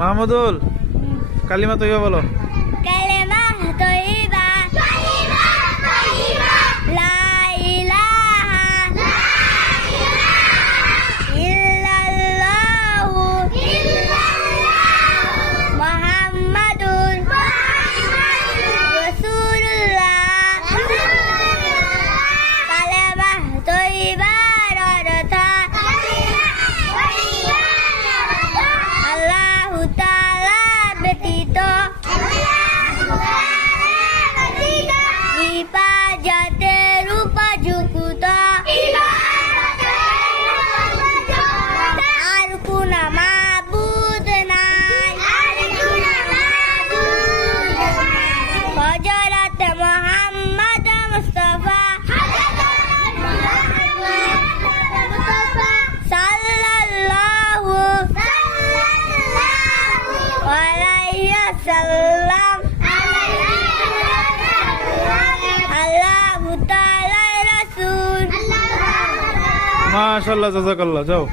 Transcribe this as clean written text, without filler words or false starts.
মাহমুদুল কালিমা তৈবা বলো। কালেমা তয়্যিবা লা ইলাহা ইল্লাল্লাহু মুহাম্মাদুর রাসূলুল্লাহ। কালেমা তয়্যিবার অর্থ আল্লাহু তাআলা ব্যতীত ইবাদতের উপযুক্ত আর কোন মাবুদ নাই। হযরত মুহাম্মদ মুস্তাফা সাল্লাল্লাহু আলাইহি ওয়াসাল্লাম আল্লাহু তাআলার রাসূল। মাশাআল্লাহ, জাযাকাল্লাহ। যাও।